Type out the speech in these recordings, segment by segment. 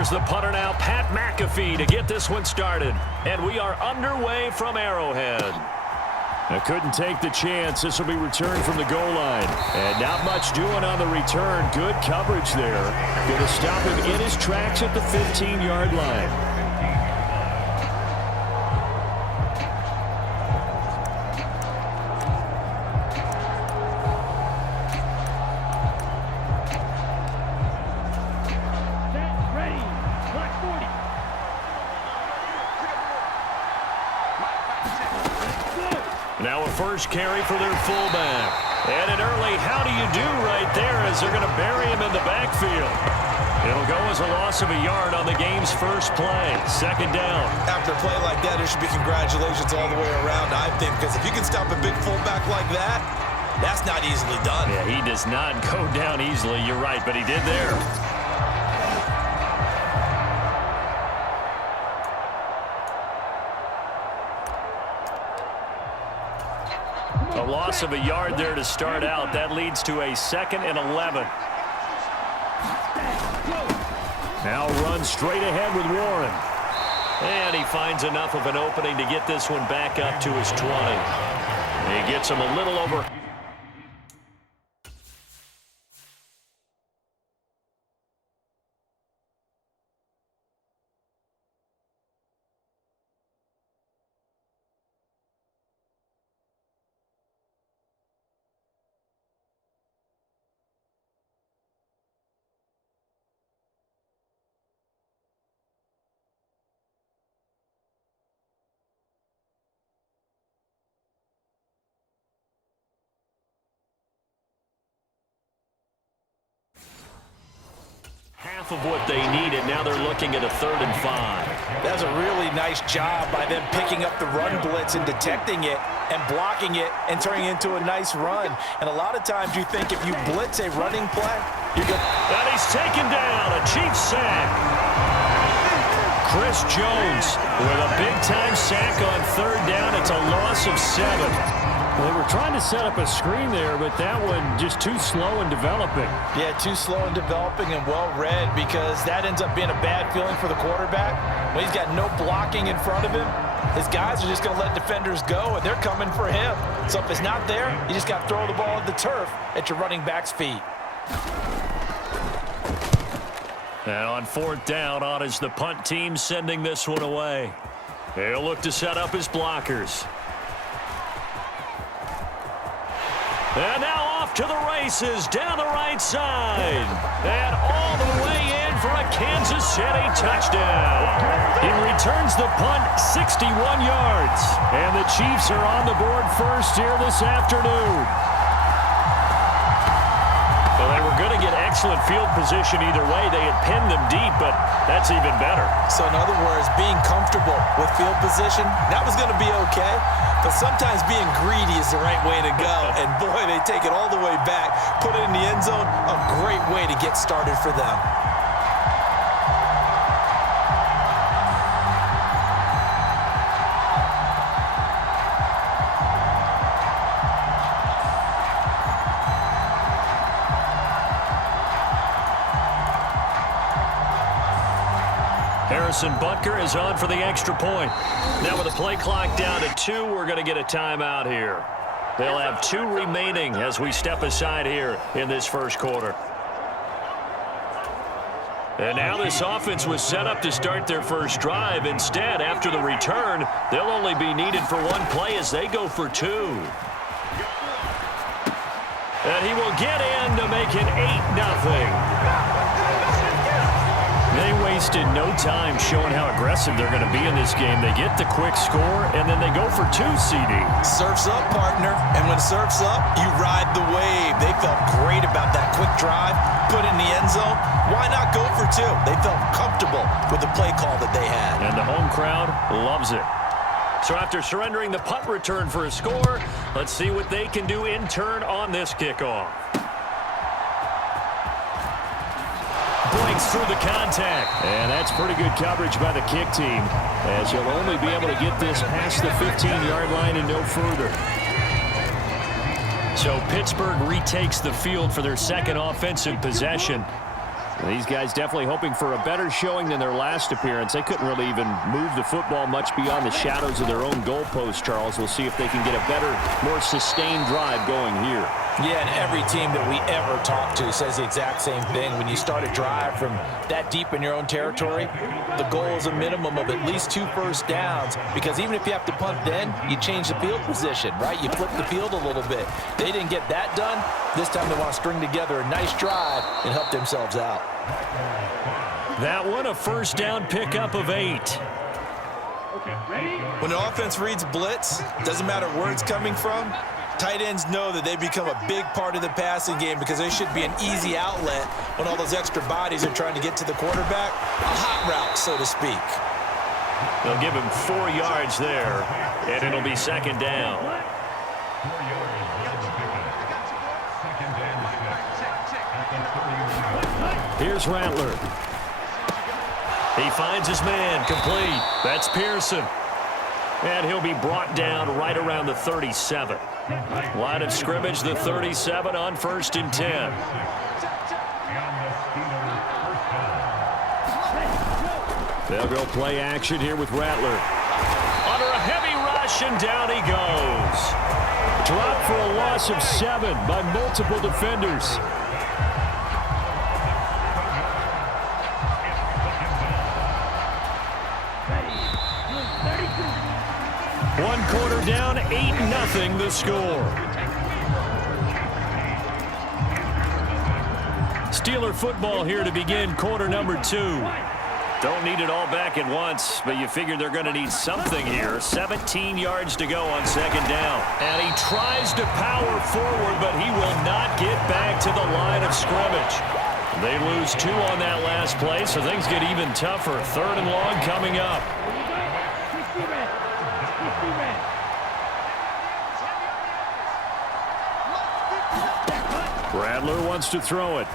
Here's the punter now, Pat McAfee, to get this one started. And we are underway from Arrowhead. I couldn't take the chance. This will be returned from the goal line. And not much doing on the return. Good coverage there. Going to stop him in his tracks at the 15-yard line. Now a first carry for their fullback. And an early how do you do right there as they're going to bury him in the backfield. It'll go as a loss of a yard on the game's first play. Second down. After a play like that, there should be congratulations all the way around, I think, because if you can stop a big fullback like that, that's not easily done. Yeah, he does not go down easily. You're right, but he did there. A loss of a yard there to start out. That leads to a 2nd and 11. Now run straight ahead with Warren. And he finds enough of an opening to get this one back up to his 20. He gets him a little over. Half of what they needed. Now they're looking at a 3rd and 5. That's a really nice job by them picking up the run blitz and detecting it and blocking it and turning it into a nice run. And a lot of times you think if you blitz a running play, you're going to... And he's taken down. A Chiefs sack. Chris Jones with a big-time sack on 3rd down. It's a loss of 7. Well, they were trying to set up a screen there, but that one just too slow in developing. Yeah, too slow in developing and well read, because that ends up being a bad feeling for the quarterback. When he's got no blocking in front of him, his guys are just going to let defenders go, and they're coming for him. So if it's not there, you just got to throw the ball at the turf at your running back's feet. And on 4th down, on is the punt team sending this one away. They'll look to set up his blockers. And now off to the races down the right side. And all the way in for a Kansas City touchdown. He returns the punt 61 yards. And the Chiefs are on the board first here this afternoon. Well, they were going to get excellent field position either way. They had pinned them deep, but that's even better. So in other words, being comfortable with field position, that was going to be okay. But sometimes being greedy is the right way to go. And boy, they take it all the way back, put it in the end zone. A great way to get started for them. Harrison Butker is on for the extra point. Now with the play clock down to 2, we're going to get a timeout here. They'll have 2 remaining as we step aside here in this first quarter. And now this offense was set up to start their first drive. Instead, after the return, they'll only be needed for 1 play as they go for 2. And he will get in to make it 8-0. They wasted no time showing how aggressive they're going to be in this game. They get the quick score, and then they go for 2, CD. Surf's up, partner. And when surf's up, you ride the wave. They felt great about that quick drive, put in the end zone. Why not go for 2? They felt comfortable with the play call that they had. And the home crowd loves it. So after surrendering the punt return for a score, let's see what they can do in turn on this kickoff. Breaks through the contact. And that's pretty good coverage by the kick team, as you'll only be able to get this past the 15-yard line and no further. So Pittsburgh retakes the field for their second offensive possession. These guys definitely hoping for a better showing than their last appearance. They couldn't really even move the football much beyond the shadows of their own goalpost, Charles. We'll see if they can get a better, more sustained drive going here. Yeah, and every team that we ever talk to says the exact same thing. When you start a drive from that deep in your own territory, the goal is a minimum of at least 2 first downs, because even if you have to punt then, you change the field position, right? You flip the field a little bit. They didn't get that done. This time they want to string together a nice drive and help themselves out. That one, a first down pickup of 8. When the offense reads blitz, doesn't matter where it's coming from, tight ends know that they become a big part of the passing game because they should be an easy outlet when all those extra bodies are trying to get to the quarterback. A hot route, so to speak. They'll give him 4 yards there, and it'll be second down. Here's Rattler. He finds his man, complete. That's Pearson. And he'll be brought down right around the 37. Line of scrimmage, the 37 on 1st and 10. They'll go play action here with Rattler. Under a heavy rush, and down he goes. Dropped for a loss of 7 by multiple defenders. One quarter down, 8-0 the score. Steeler football here to begin quarter number 2. Don't need it all back at once, but you figure they're going to need something here. 17 yards to go on second down. And he tries to power forward, but he will not get back to the line of scrimmage. They lose 2 on that last play, so things get even tougher. 3rd and long coming up. Rattler wants to throw it.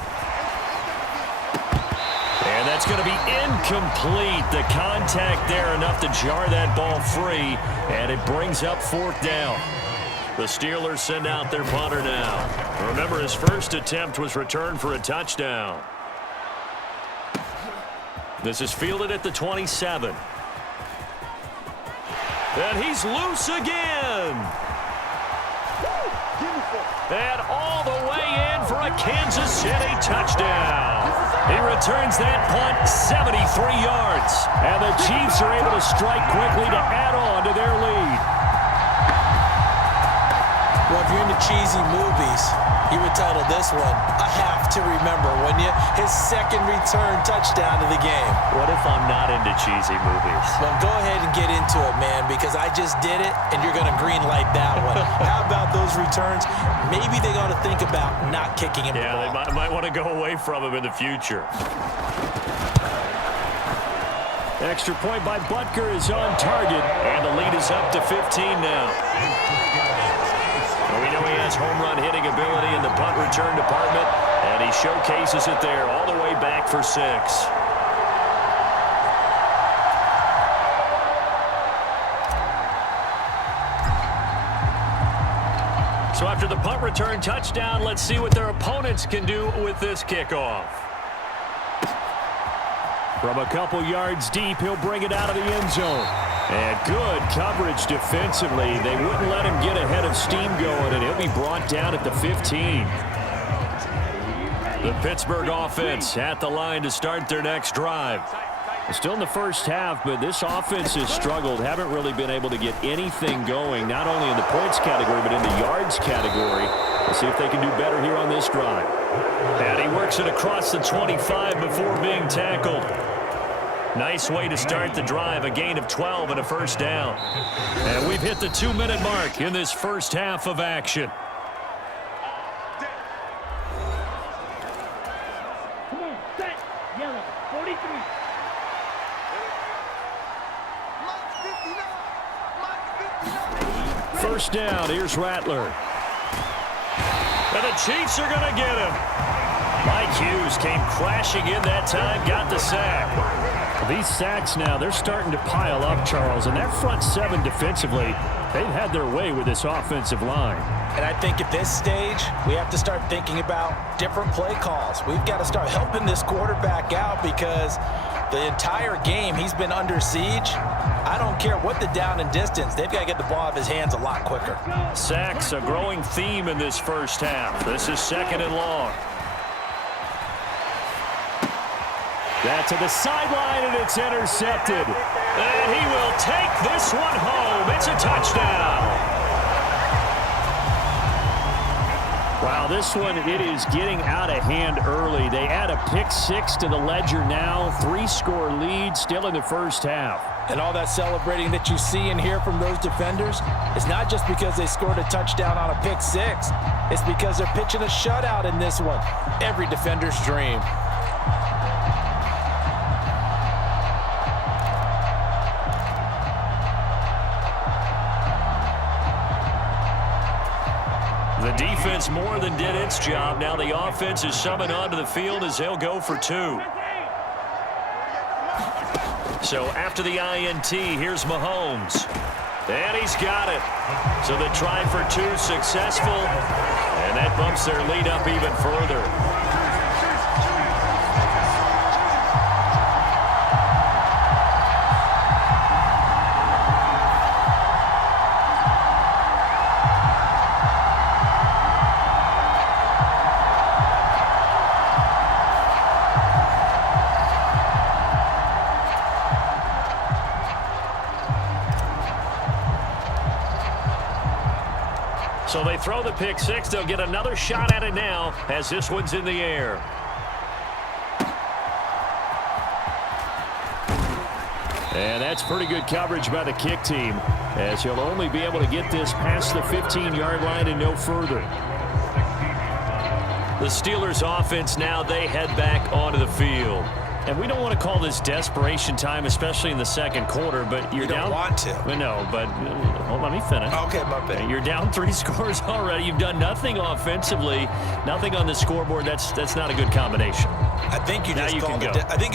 And that's going to be incomplete. The contact there enough to jar that ball free, and it brings up 4th down. The Steelers send out their punter now. Remember, his first attempt was returned for a touchdown. This is fielded at the 27. And he's loose again. And all the way in for a Kansas City touchdown. He returns that punt 73 yards. And the Chiefs are able to strike quickly to add on to their lead. Well, if you're into cheesy movies, you would title this one "I Have to Remember," wouldn't you? His second return touchdown of the game. What if I'm not into cheesy movies? Well, go ahead and get into it, man, because I just did it, and you're going to green light that one. How about those returns? Maybe they ought to think about not kicking him the ball. Yeah, they might want to go away from him in the future. Extra point by Butker is on target. And the lead is up to 15 now. We know he has home run hitting ability in the punt return department, and he showcases it there all the way back for 6. So after the punt return touchdown, let's see what their opponents can do with this kickoff. From a couple yards deep, he'll bring it out of the end zone. And good coverage defensively. They wouldn't let him get ahead of steam going, and he'll be brought down at the 15. The Pittsburgh offense at the line to start their next drive. Still in the first half, but this offense has struggled. Haven't really been able to get anything going, not only in the points category, but in the yards category. We'll see if they can do better here on this drive. And he works it across the 25 before being tackled. Nice way to start the drive, a gain of 12 and a first down. And we've hit the 2-minute mark in this first half of action. Come on, set, yellow, 43. First down, here's Rattler. And the Chiefs are going to get him. Mike Hughes came crashing in that time, got the sack. These sacks now, they're starting to pile up, Charles. And that front seven defensively, they've had their way with this offensive line. And I think at this stage, we have to start thinking about different play calls. We've got to start helping this quarterback out because the entire game he's been under siege. I don't care what the down and distance. They've got to get the ball out of his hands a lot quicker. Sacks, a growing theme in this first half. This is 2nd and long. That to the sideline, and it's intercepted. And he will take this one home. It's a touchdown. Wow, this one, it is getting out of hand early. They add a pick 6 to the ledger now. 3-score lead still in the first half. And all that celebrating that you see and hear from those defenders is not just because they scored a touchdown on a pick 6. It's because they're pitching a shutout in this one. Every defender's dream. The defense more than did its job. Now the offense is summoned onto the field as they'll go for 2. So after the INT, here's Mahomes. And he's got it. So the try for 2 successful. And that bumps their lead up even further. So they throw the pick 6. They'll get another shot at it now as this one's in the air. And that's pretty good coverage by the kick team, as he'll only be able to get this past the 15-yard line and no further. The Steelers offense now, they head back onto the field. And we don't want to call this desperation time, especially in the second quarter, but you're down. You don't want to. Well, no, but let me finish. Okay, my bad. You're down 3 scores already. You've done nothing offensively, nothing on the scoreboard. That's not a good combination. I think you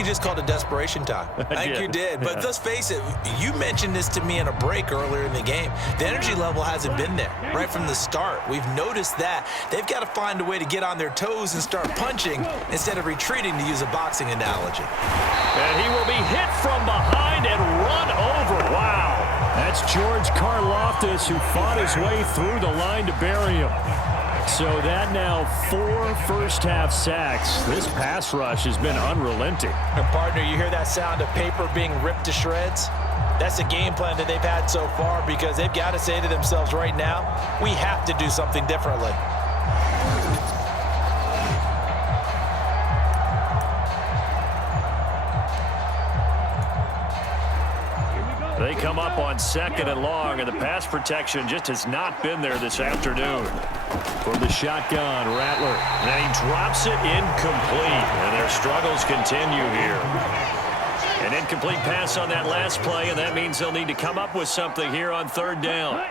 just called it desperation time. I think you did. But let's face it, you mentioned this to me in a break earlier in the game. The energy level hasn't been there right from the start. We've noticed that. They've got to find a way to get on their toes and start punching instead of retreating, to use a boxing analogy. And he will be hit from behind and run over. Wow. That's George Karlaftis, who fought his way through the line to bury him. So that now 4 first-half sacks. This pass rush has been unrelenting. And partner, you hear that sound of paper being ripped to shreds? That's the game plan that they've had so far, because they've got to say to themselves right now, we have to do something differently. They come up on 2nd and long, and the pass protection just has not been there this afternoon. From the shotgun, Rattler. And he drops it incomplete, and their struggles continue here. An incomplete pass on that last play, and that means they'll need to come up with something here on 3rd down.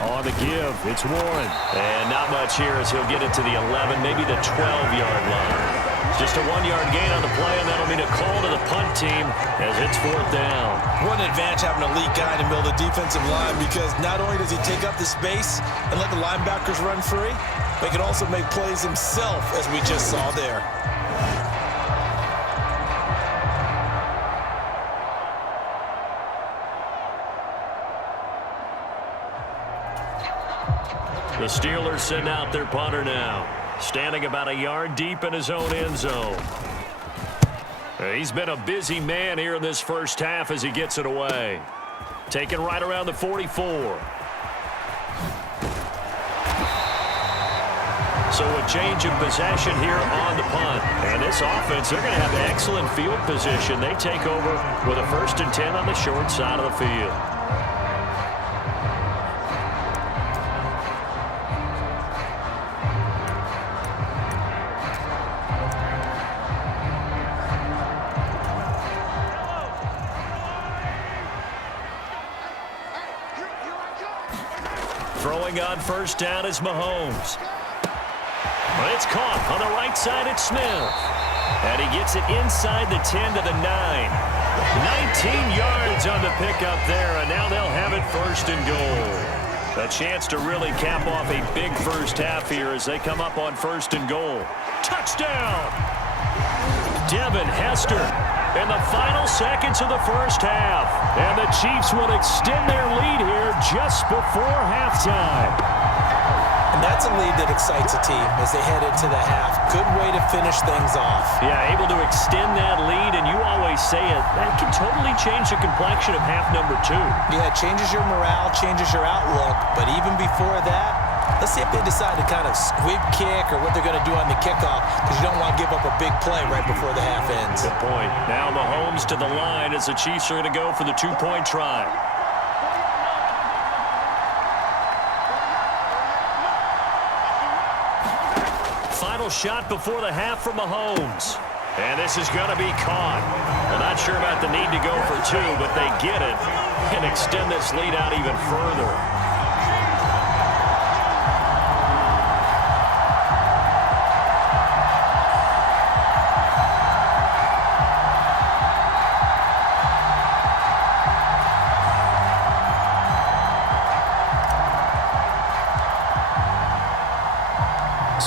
On the give, it's Warren. And not much here as he'll get it to the 11, maybe the 12-yard line. Just a 1-yard gain on the play, and that'll mean a call to the punt team as it's 4th down. What an advantage having an elite guy in the middle of the defensive line, because not only does he take up the space and let the linebackers run free, but he can also make plays himself, as we just saw there. The Steelers send out their punter now, standing about a yard deep in his own end zone. He's been a busy man here in this first half as he gets it away. Taken right around the 44. So a change of possession here on the punt. And this offense, they're going to have excellent field position. They take over with a 1st and 10 on the short side of the field. Throwing on first down is Mahomes. It's caught on the right side at Smith. And he gets it inside the 10 to the 9. 19 yards on the pickup there, and now they'll have it first and goal. A chance to really cap off a big first half here as they come up on first and goal. Touchdown! Devin Hester in the final seconds of the first half. And the Chiefs will extend their lead here just before halftime. And that's a lead that excites a team as they head into the half. Good way to finish things off. Yeah, able to extend that lead, and you always say it, that can totally change the complexion of half number 2. Yeah, it changes your morale, changes your outlook. But even before that, let's see if they decide to kind of squib kick or what they're going to do on the kickoff, because you don't want to give up a big play right before the half ends. Good point. Now Mahomes to the line as the Chiefs are going to go for the 2-point try. Final shot before the half for Mahomes. And this is going to be caught. I'm not sure about the need to go for 2, but they get it and extend this lead out even further.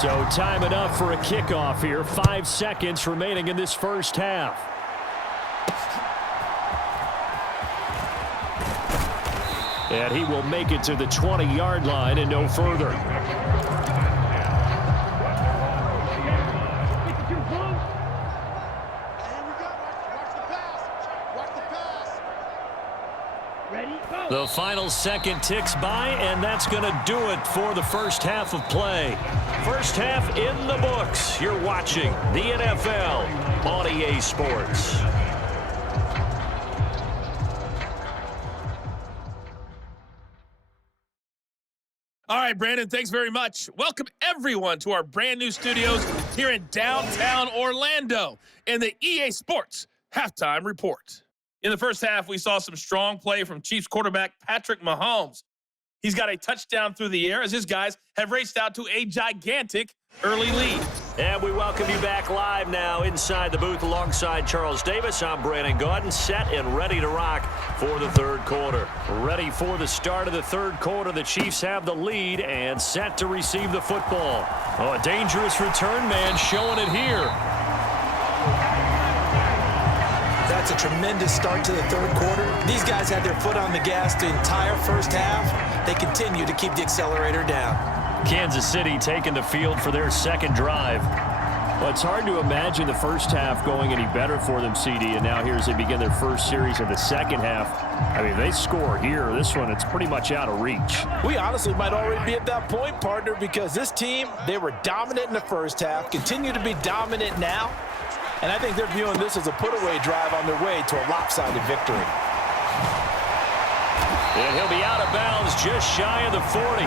So time enough for a kickoff here. 5 seconds remaining in this first half. And he will make it to the 20-yard line and no further. The final second ticks by, and that's going to do it for the first half of play. First half in the books. You're watching the NFL on EA Sports. All right, Brandon, thanks very much. Welcome, everyone, to our brand-new studios here in downtown Orlando in the EA Sports Halftime Report. In the first half, we saw some strong play from Chiefs quarterback Patrick Mahomes. He's got a touchdown through the air as his guys have raced out to a gigantic early lead. And we welcome you back live now inside the booth alongside Charles Davis. I'm Brandon Gaudin, set and ready to rock for the third quarter. Ready for the start of the third quarter. The Chiefs have the lead and set to receive the football. Oh, a dangerous return man showing it here. That's a tremendous start to the third quarter. These guys had their foot on the gas the entire first half. They continue to keep the accelerator down. Kansas City taking the field for their second drive. Well, it's hard to imagine the first half going any better for them, CD, and now here as they begin their first series of the second half. I mean, they score here. This one, it's pretty much out of reach. We honestly might already be at that point, partner, because this team, they were dominant in the first half, continue to be dominant now, and I think they're viewing this as a put-away drive on their way to a lopsided victory. And he'll be out of bounds just shy of the 40.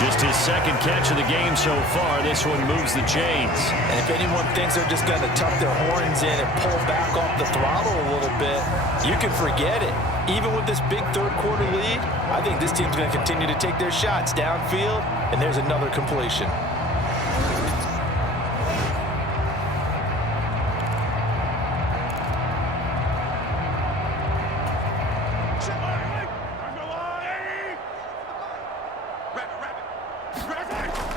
Just his second catch of the game so far. This one moves the chains. And if anyone thinks they're just going to tuck their horns in and pull back off the throttle a little bit, you can forget it. Even with this big third quarter lead, I think this team's going to continue to take their shots downfield, and there's another completion.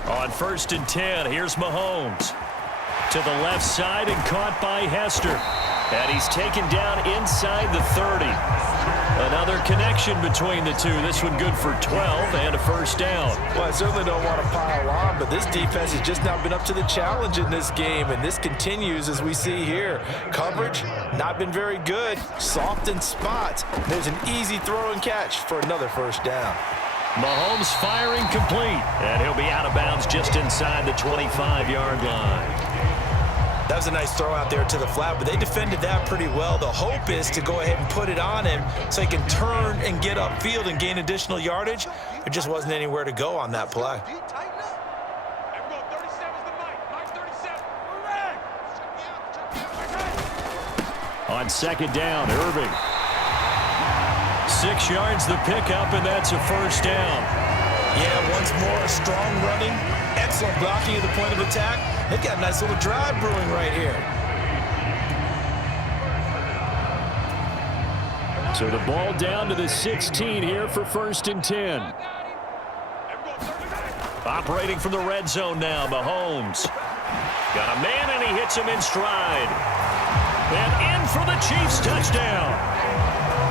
On 1st and 10, here's Mahomes. To the left side and caught by Hester. And he's taken down inside the 30. Another connection between the two. This one good for 12 and a first down. Well, I certainly don't want to pile on, but this defense has just not been up to the challenge in this game, and this continues as we see here. Coverage, not been very good. Soft in spots. There's an easy throw and catch for another first down. Mahomes firing complete, and he'll be out of bounds just inside the 25-yard line. That was a nice throw out there to the flat, but they defended that pretty well. The hope is to go ahead and put it on him so he can turn and get upfield and gain additional yardage. There just wasn't anywhere to go on that play. On second down, Irving. 6 yards the pickup, and that's a first down. Yeah, once more, strong running, excellent blocking at the point of attack. They've got a nice little drive brewing right here. So the ball down to the 16 here for 1st and 10. Operating from the red zone now, Mahomes. Got a man, and he hits him in stride. And in for the Chiefs touchdown.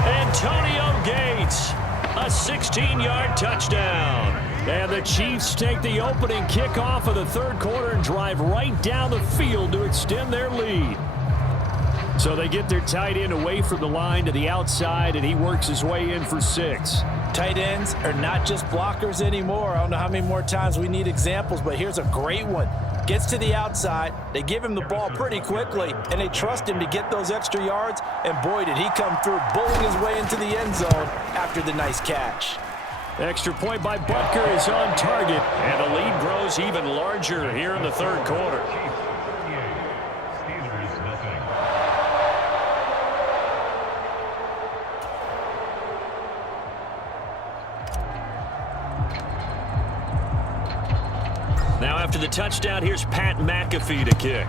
Antonio Gates, a 16-yard touchdown. And the Chiefs take the opening kickoff of the 3rd quarter and drive right down the field to extend their lead. So they get their tight end away from the line to the outside, and he works his way in for 6. Tight ends are not just blockers anymore. I don't know how many more times we need examples, but here's a great one. Gets to the outside, they give him the ball pretty quickly, and they trust him to get those extra yards, and boy, did he come through, bullying his way into the end zone after the nice catch. Extra point by Butker is on target, and the lead grows even larger here in the 3rd quarter. Now after the touchdown, here's Pat McAfee to kick.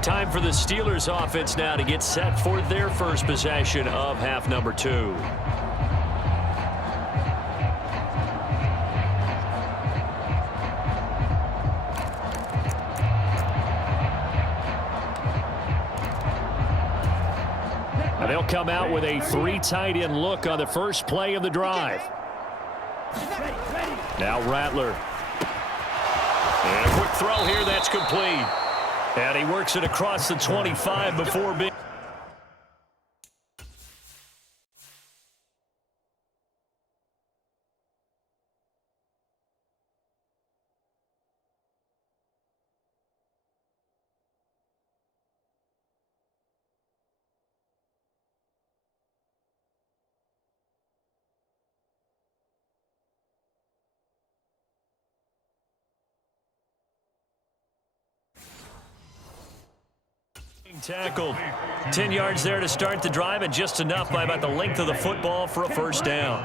Time for the Steelers offense now to get set for their first possession of half number 2. They'll come out with a 3 tight end look on the first play of the drive. Now Rattler. And a quick throw here, that's complete. And he works it across the 25 before being... Tackled. 10 yards there to start the drive, and just enough by about the length of the football for a first down.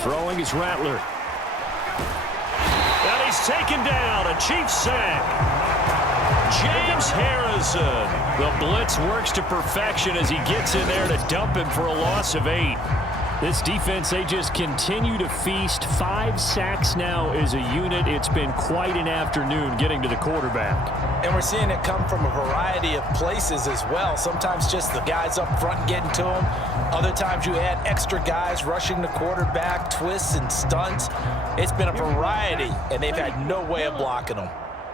Throwing is Rattler. And he's taken down. A Chiefs sack. James Harrison. The blitz works to perfection as he gets in there to dump him for a loss of 8. This defense, they just continue to feast. 5 sacks now as a unit. It's been quite an afternoon getting to the quarterback. And we're seeing it come from a variety of places as well. Sometimes just the guys up front getting to him. Other times you add extra guys rushing the quarterback, twists and stunts. It's been a variety, and they've had no way of blocking them.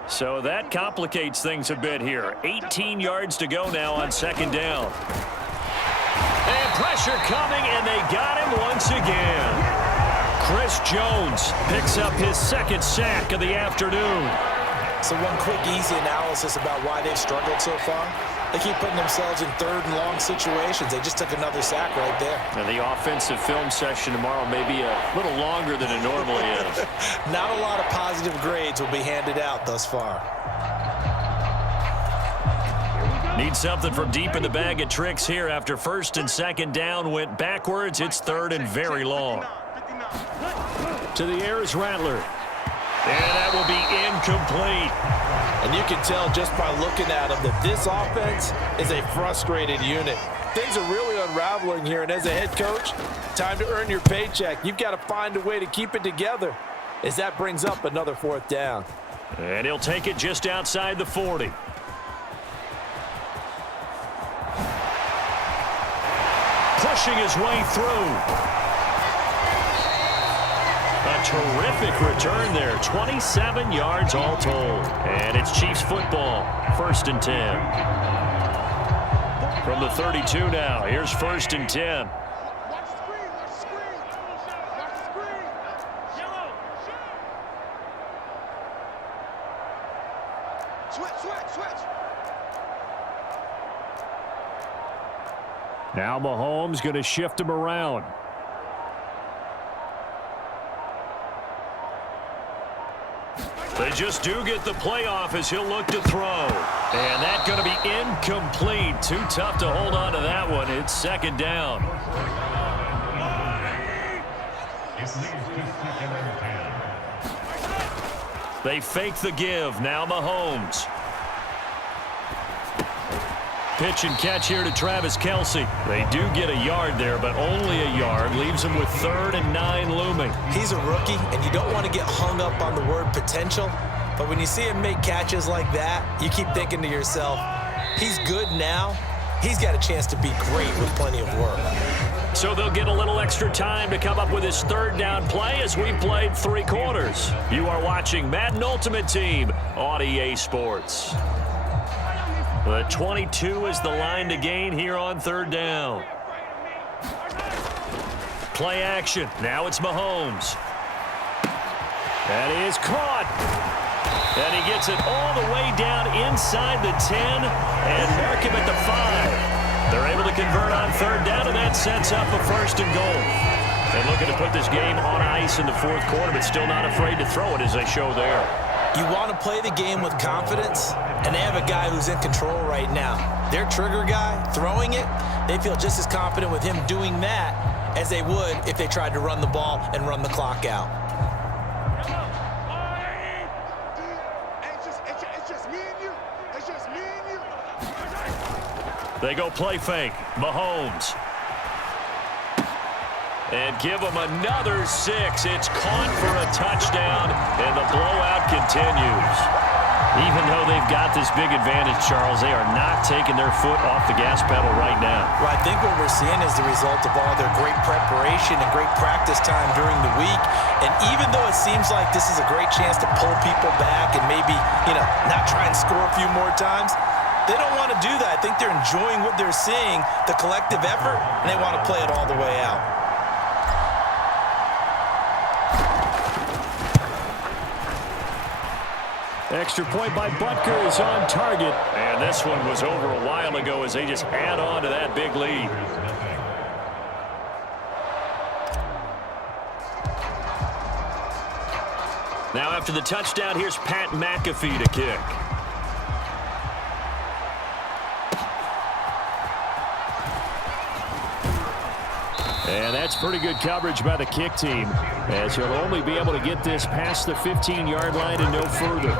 So that complicates things a bit here. 18 yards to go now on 2nd down. And pressure coming, and they got him once again. Chris Jones picks up his 2nd sack of the afternoon. So one quick, easy analysis about why they've struggled so far. They keep putting themselves in 3rd and long situations. They just took another sack right there. And the offensive film session tomorrow may be a little longer than it normally is. Not a lot of positive grades will be handed out thus far. Need something from deep in the bag of tricks here after 1st and 2nd down went backwards. It's 3rd and very long. To the air is Rattler. And that will be incomplete. And you can tell just by looking at them that this offense is a frustrated unit. Things are really unraveling here, and as a head coach, time to earn your paycheck. You've got to find a way to keep it together as that brings up another 4th down. And he'll take it just outside the 40. Pushing his way through. A terrific return there. 27 yards all told. And it's Chiefs football. 1st and 10. From the 32 now. Here's 1st and 10. Now Mahomes going to shift him around. They just do get the playoff as he'll look to throw. And that's going to be incomplete. Too tough to hold on to that one. It's second down. They fake the give. Now Mahomes. Pitch and catch here to Travis Kelce. They do get a yard there, but only a yard. Leaves him with 3rd and 9 looming. He's a rookie, and you don't want to get hung up on the word potential. But when you see him make catches like that, you keep thinking to yourself, he's good now. He's got a chance to be great with plenty of work. So they'll get a little extra time to come up with his 3rd down play as we've played 3 quarters. You are watching Madden Ultimate Team on EA Sports. The 22 is the line to gain here on 3rd down. Play action. Now it's Mahomes. That is caught. And he gets it all the way down inside the 10 and mark him at the 5. They're able to convert on 3rd down, and that sets up a 1st and goal. They're looking to put this game on ice in the 4th quarter, but still not afraid to throw it as they show there. You want to play the game with confidence, and they have a guy who's in control right now. Their trigger guy, throwing it, they feel just as confident with him doing that as they would if they tried to run the ball and run the clock out. They go play fake. Mahomes. And give him another 6. It's caught for a touchdown, and the blowout continues. Even though they've got this big advantage, Charles, they are not taking their foot off the gas pedal right now. Well, I think what we're seeing is the result of all their great preparation and great practice time during the week. And even though it seems like this is a great chance to pull people back and maybe, not try and score a few more times, they don't want to do that. I think they're enjoying what they're seeing, the collective effort, and they want to play it all the way out. Extra point by Butker is on target. And this one was over a while ago as they just add on to that big lead. Now after the touchdown, here's Pat McAfee to kick. And that's pretty good coverage by the kick team, as he'll only be able to get this past the 15-yard line and no further.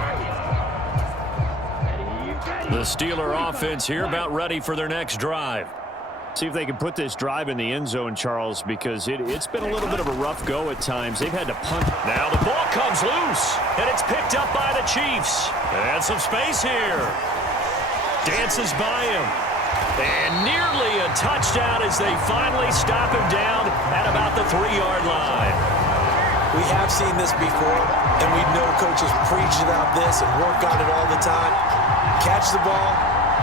The Steeler offense here about ready for their next drive. See if they can put this drive in the end zone, Charles, because it's been a little bit of a rough go at times. They've had to punt. Now the ball comes loose, and it's picked up by the Chiefs. And some space here. Dances by him. And nearly a touchdown as they finally stop him down at about the 3-yard line. We have seen this before, and we know coaches preach about this and work on it all the time. Catch the ball.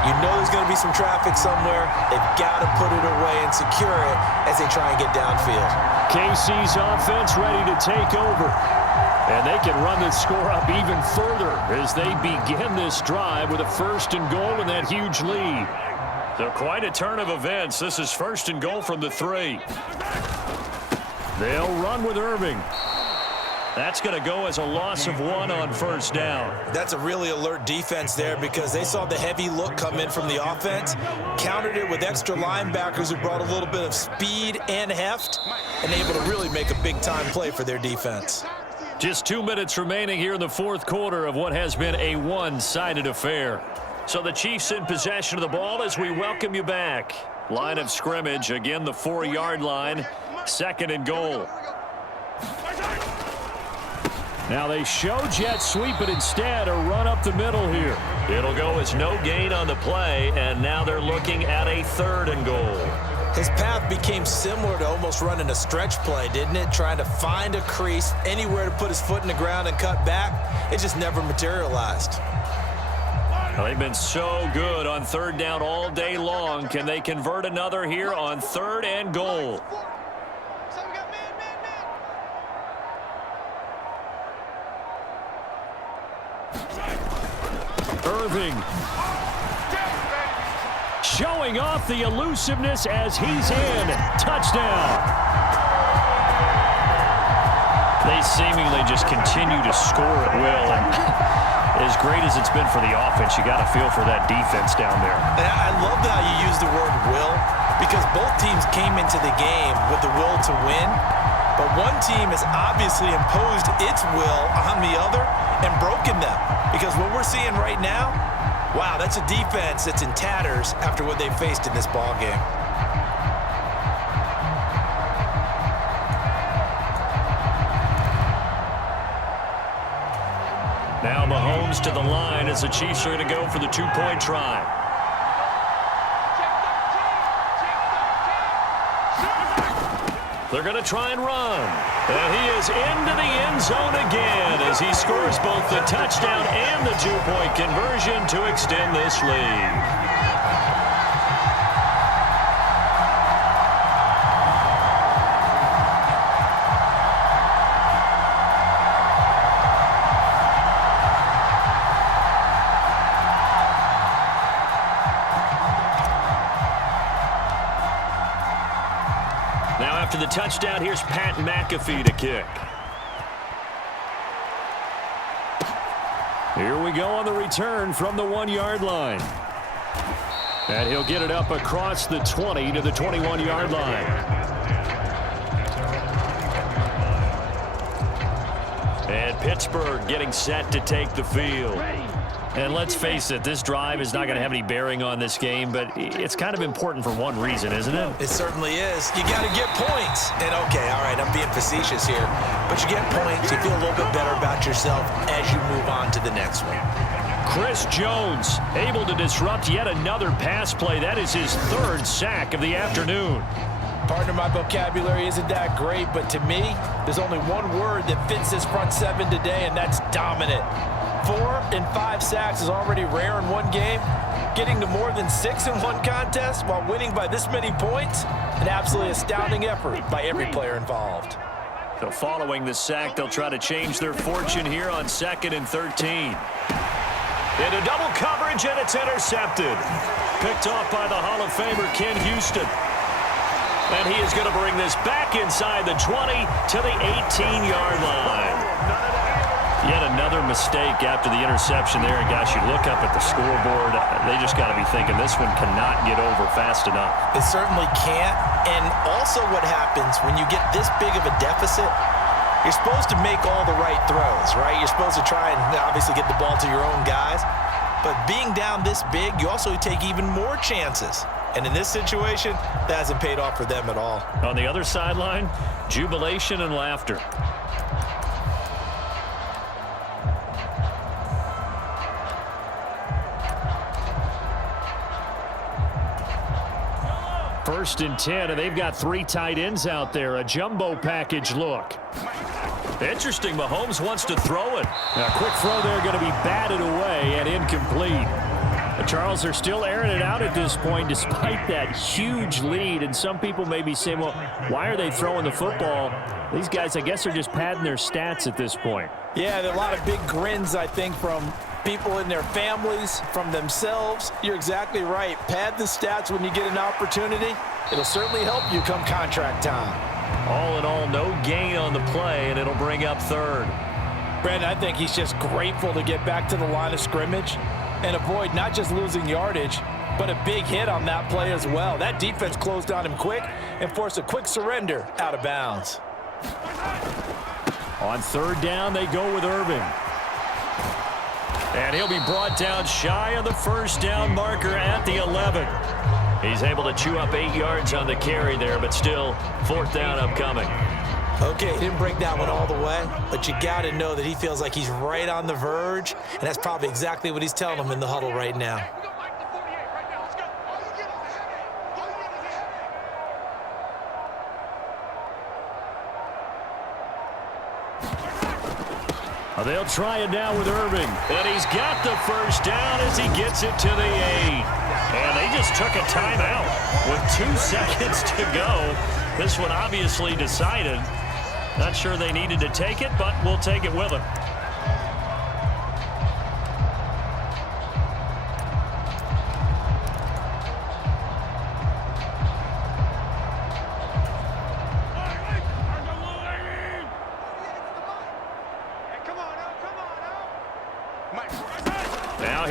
You know there's going to be some traffic somewhere. They've got to put it away and secure it as they try and get downfield. KC's offense ready to take over. And they can run this score up even further as they begin this drive with a 1st and goal and that huge lead. So quite a turn of events. This is 1st and goal from the 3. They'll run with Irving. That's going to go as a loss of 1 on 1st down. That's a really alert defense there because they saw the heavy look come in from the offense, countered it with extra linebackers who brought a little bit of speed and heft, and able to really make a big-time play for their defense. Just 2 minutes remaining here in the 4th quarter of what has been a one-sided affair. So the Chiefs in possession of the ball as we welcome you back. Line of scrimmage, again the 4-yard line, 2nd and goal. Now they show jet sweep, but instead a run up the middle here. It'll go as no gain on the play, and now they're looking at a 3rd and goal. His path became similar to almost running a stretch play, didn't it? Trying to find a crease, anywhere to put his foot in the ground and cut back. It just never materialized. Well, they've been so good on 3rd down all day long. Can they convert another here on 3rd and goal? Irving showing showing off the elusiveness as he's in. Touchdown. They seemingly just continue to score at will. And as great as it's been for the offense, you got to feel for that defense down there. And I love how you use the word will, because both teams came into the game with the will to win. But one team has obviously imposed its will on the other and broken them. Because what we're seeing right now, wow, that's a defense that's in tatters after what they faced in this ball game. Now Mahomes to the line as the Chiefs are going to go for the two-point try. They're going to try and run. And he is into the end zone again as he scores both the touchdown and the two-point conversion to extend this lead. Now after the touchdown, here's Pat McAfee to kick. Here we go on the return from the 1-yard line. And he'll get it up across the 20 to the 21-yard line. And Pittsburgh getting set to take the field. And let's face it, this drive is not going to have any bearing on this game, but it's kind of important for one reason, isn't it? It certainly is. You got to get points. And okay, all right, I'm being facetious here, but you get points, you feel a little bit better about yourself as you move on to the next one. Chris Jones able to disrupt yet another pass play. That is his third sack of the afternoon. Partner, my vocabulary isn't that great, but to me, there's only one word that fits this front seven today, and that's dominant. 4 and 5 sacks is already rare in one game. Getting to more than 6 in one contest while winning by this many points, an absolutely astounding effort by every player involved. So following the sack, they'll try to change their fortune here on 2nd and 13. Into double coverage, and it's intercepted. Picked off by the Hall of Famer Ken Houston. And he is going to bring this back inside the 20 to the 18-yard line. Yet another mistake after the interception there. And gosh, you look up at the scoreboard, they just got to be thinking this one cannot get over fast enough. It certainly can't. And also what happens when you get this big of a deficit, you're supposed to make all the right throws, right? You're supposed to try and obviously get the ball to your own guys. But being down this big, you also take even more chances. And in this situation, that hasn't paid off for them at all. On the other sideline, jubilation and laughter. First and 10, and they've got 3 tight ends out there. A jumbo package look. Interesting, Mahomes wants to throw it. A quick throw there going to be batted away and incomplete. Charles, they're still airing it out at this point despite that huge lead. And some people may be saying, well, why are they throwing the football? These guys, I guess, are just padding their stats at this point. Yeah, there are a lot of big grins, I think, from people in their families, from themselves. You're exactly right. Pad the stats when you get an opportunity. It'll certainly help you come contract time. All in all, no gain on the play, and it'll bring up 3rd. Brandon, I think he's just grateful to get back to the line of scrimmage and avoid not just losing yardage, but a big hit on that play as well. That defense closed on him quick and forced a quick surrender out of bounds. On 3rd down, they go with Irving. And he'll be brought down shy of the first down marker at the 11. He's able to chew up 8 yards on the carry there, but still 4th down upcoming. Okay, he didn't break that one all the way, but you got to know that he feels like he's right on the verge, and that's probably exactly what he's telling them in the huddle right now. They'll try it now with Irving. And he's got the first down as he gets it to the 8. And they just took a timeout with 2 seconds to go. This one obviously decided. Not sure they needed to take it, but we'll take it with them.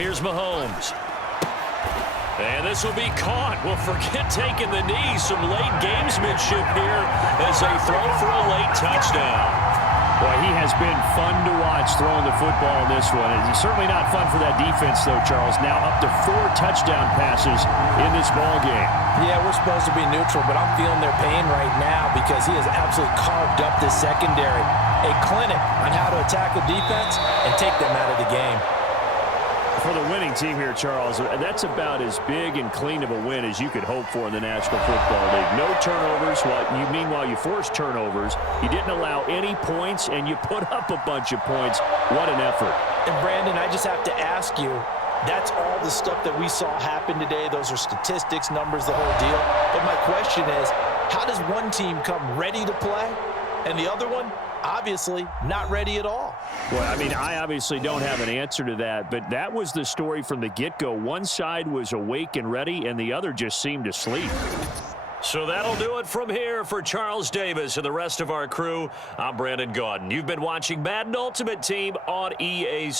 Here's Mahomes. And this will be caught. Well, forget taking the knee. Some late gamesmanship here as they throw for a late touchdown. Boy, he has been fun to watch throwing the football in this one. It's certainly not fun for that defense, though, Charles. Now up to 4 touchdown passes in this ball game. Yeah, we're supposed to be neutral, but I'm feeling their pain right now because he has absolutely carved up this secondary. A clinic on how to attack the defense and take them out of the game. For the winning team here, Charles, that's about as big and clean of a win as you could hope for in the National Football League. No turnovers. Meanwhile, you forced turnovers. You didn't allow any points, and you put up a bunch of points. What an effort. And, Brandon, I just have to ask you, that's all the stuff that we saw happen today. Those are statistics, numbers, the whole deal. But my question is, how does one team come ready to play and the other one obviously not ready at all? Well, I mean, I obviously don't have an answer to that, but that was the story from the get-go. One side was awake and ready, and the other just seemed to sleep. So that'll do it from here for Charles Davis and the rest of our crew. I'm Brandon Gaudin. You've been watching Madden Ultimate Team on EA